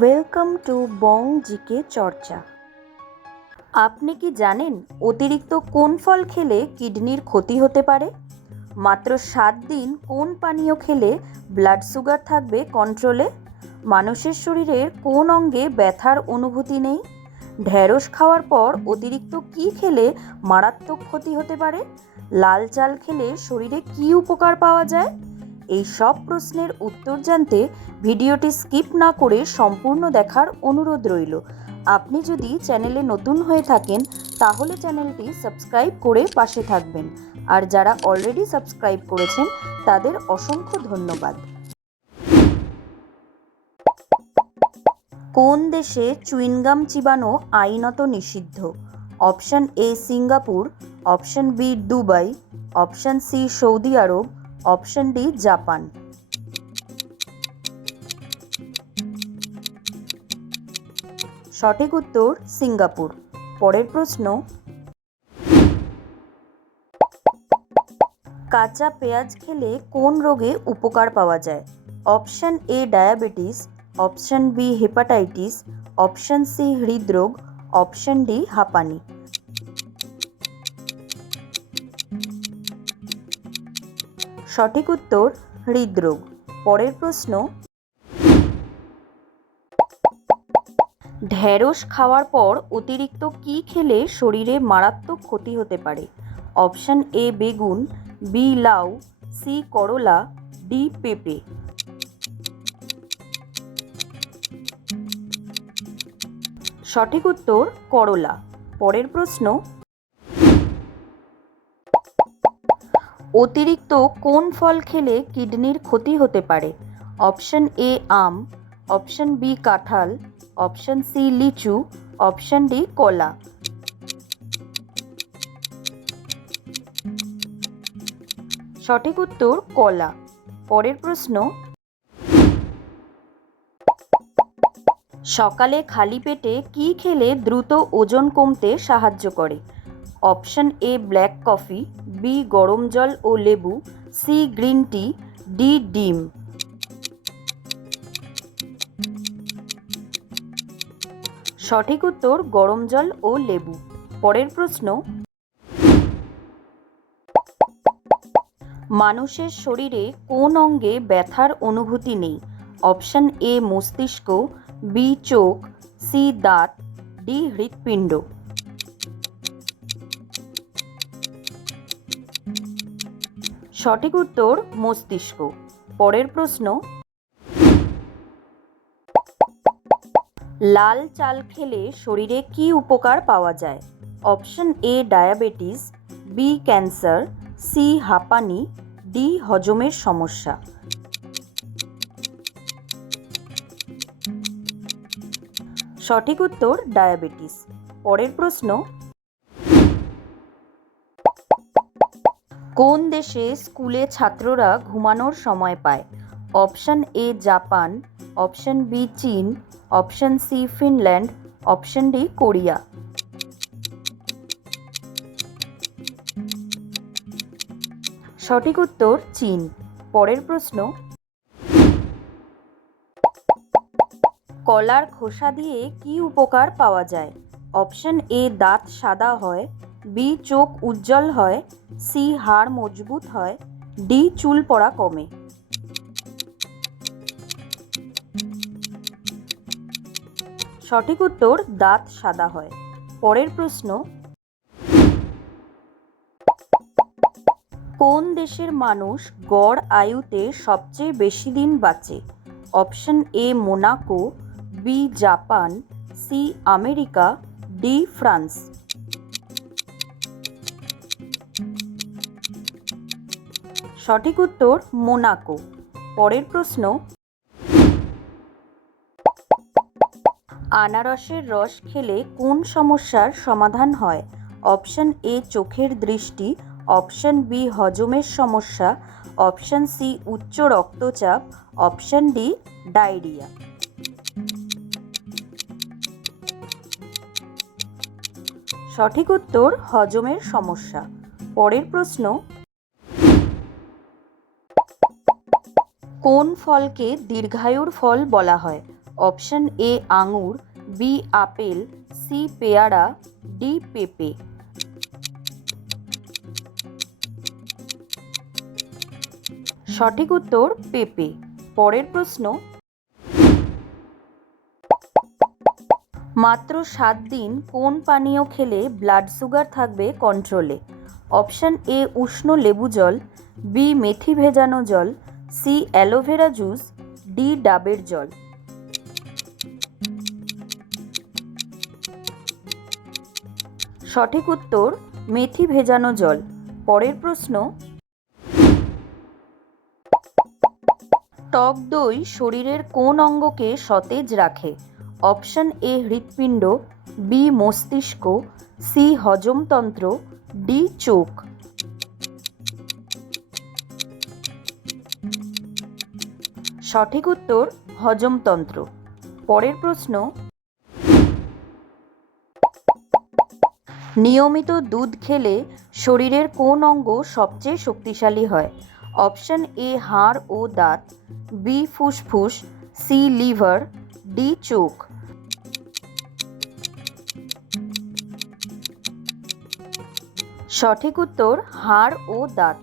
Welcome to Bong GK চর্চা আপনি কি জানেন অতিরিক্ত কোন ফল খেলে কিডনির ক্ষতি হতে পারে? মাত্র সাত দিন কোন পানীয় খেলে ব্লাড সুগার থাকবে কন্ট্রোলে মানুষের শরীরের কোন অঙ্গে ব্যথার অনুভূতি নেই? ঢ্যাঁড়স খাওয়ার পর অতিরিক্ত কি খেলে মারাত্মক ক্ষতি হতে পারে? লাল চাল খেলে শরীরে কি উপকার পাওয়া যায়? এই সব প্রশ্নের উত্তর জানতে ভিডিওটি স্কিপ না করে সম্পূর্ণ দেখার অনুরোধ রইল। আপনি যদি চ্যানেলে নতুন হয়ে থাকেন, তাহলে চ্যানেলটি সাবস্ক্রাইব করে পাশে থাকবেন। আর যারা অলরেডি সাবস্ক্রাইব করেছেন, তাদের অসংখ্য ধন্যবাদ। কোন দেশে চুইনগাম চিবানো আইনত নিষিদ্ধ? Option A Singapore, option B Dubai, option C Saudi Arab option D, Japan. সঠিক উত্তর, সিঙ্গাপুর। পরের প্রশ্ন, কাঁচা পেঁয়াজ খেলে কোন রোগে উপকার পাওয়া যায়? Option A, diabetes, option B, hepatitis, option C, হৃদরোগ, অপশন ডি, হাঁপানি। সঠিক উত্তর হৃদরোগ। পরের প্রশ্ন ঢ্যাঁড়স খাওয়ার পর অতিরিক্ত কি খেলে শরীরে মারাত্মক ক্ষতি হতে পারে? অপশান এ, বেগুন, বি, লাউ, সি, করলা, ডি, পেঁপে। সঠিক উত্তর, করলা। পরের প্রশ্ন অতিরিক্ত কোন ফল খেলে কিডনির ক্ষতি হতে পারে? অপশন এ আম, অপশন বি কাঁঠাল, অপশন সি লিচু, অপশন ডি কলা। সঠিক উত্তর কলা। পরের প্রশ্ন। সকালে খালি পেটে কি খেলে দ্রুত ওজন কমতে সাহায্য করে? Option A black coffee B গরম জল ও লেবু, সি গ্রিন টি, ডি ডিম। সঠিক উত্তর গরম জল ও লেবু। পরের প্রশ্ন, মানুষের শরীরে কোন অঙ্গে ব্যথার অনুভূতি নেই? অপশন এ মস্তিষ্ক, বি চোখ, সি দাঁত, ডি হৃৎপিণ্ড। সঠিক উত্তর মস্তিষ্ক। পরের প্রশ্ন, লাল চাল খেলে শরীরে কি উপকার পাওয়া যায়? Option A, diabetes, B, cancer, C, হাঁপানি, ডি, হজমের সমস্যা। সঠিক উত্তর, ডায়াবেটিস। পরের প্রশ্ন কোন দেশে স্কুলে ছাত্ররা ঘুমানোর সময় পায়? Option A Japan, option B চীন, option C Finland, option D Korea. সঠিক উত্তর চীন। পরের প্রশ্ন। কলার খোসা দিয়ে কি উপকার পাওয়া যায়? অপশন এ দাঁত সাদা হয়, বি চোখ উজ্জ্বল হয় সি হাড় মজবুত হয়, ডি চুল পড়া কমে। সঠিক উত্তর, দাঁত সাদা হয়। পরের প্রশ্ন, কোন দেশের মানুষ গড় আয়ুতে সবচেয়ে বেশি দিন বাঁচে? Option A, Monaco, B, Japan, C, America, D, France. সঠিক উত্তর মোনাকো। পরের প্রশ্ন, আনারসের রস খেলে কোন সমস্যার সমাধান হয়? অপশন এ, চোখের দৃষ্টি। অপশন বি, হজমের সমস্যা। অপশন সি, উচ্চ রক্তচাপ। Option D, diarrhoea. সঠিক উত্তর, হজমের সমস্যা। পরের প্রশ্ন কোন ফলকে দীর্ঘায়ুর ফল বলা হয়? অপশন এ, আঙুর, বি, আপেল, সি, পেয়ারা, ডি, পেঁপে। সঠিক উত্তর, পেঁপে। পরের প্রশ্ন, মাত্র সাত দিন কোন পানীয় খেলে ব্লাড সুগার থাকবে কন্ট্রোলে অপশন এ, উষ্ণ লেবু জল, বি, মেথি ভেজানো জল সি অ্যালোভেরা জুস, ডি ডাবের জল। সঠিক উত্তর, মেথি ভেজানো জল। পরের প্রশ্ন, টক দই শরীরের কোন অঙ্গকে সতেজ রাখে? অপশন এ হৃৎপিণ্ড, বি মস্তিষ্ক, সি হজমতন্ত্র, ডি চোখ। সঠিক উত্তর হজমতন্ত্র পরের প্রশ্ন, নিয়মিত দুধ খেলে শরীরের কোন অঙ্গ সবচেয়ে শক্তিশালী হয়? অপশন এ, হাড় ও দাঁত, বি, ফুসফুস, সি, লিভার, ডি, চোখ। সঠিক উত্তর, হাড় ও দাঁত।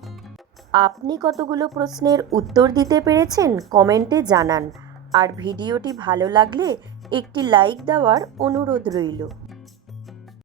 আপনি কতগুলো প্রশ্নের উত্তর দিতে পেরেছেন কমেন্টে জানান। আর ভিডিওটি ভালো লাগলে একটি লাইক দেওয়ার অনুরোধ রইল।